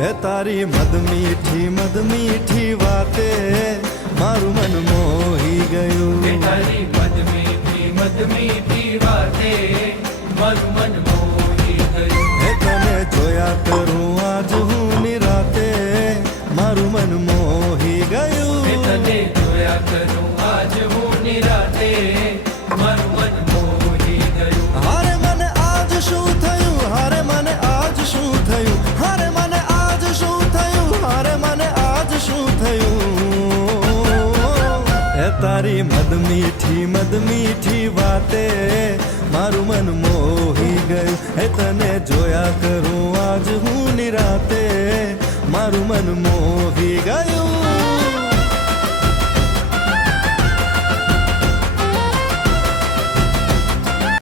હે તારી મદ મીઠી વાતે મારું મન મોહી ગયું. તારી મદ મીઠી વાતે મારું મન મોહી ગયું. હે તને જોયા કરું આજ હું નિરાતે મારું મન મોહી ગયું. તને જોયા કરું આજ હું નિરાતે મારું મન મોહી ગયું. હારે મને આજ શું થયું, હારે મને આજ શું થયું, હારે મને આજ શું થયું, હારે મને આજ શું થયું. હે તારી મદ મીઠી વાતે મારું મન મોહી ગયું. હે તને જોયા કરું આજ હું નિરાતે મારું મન મોહી ગયું.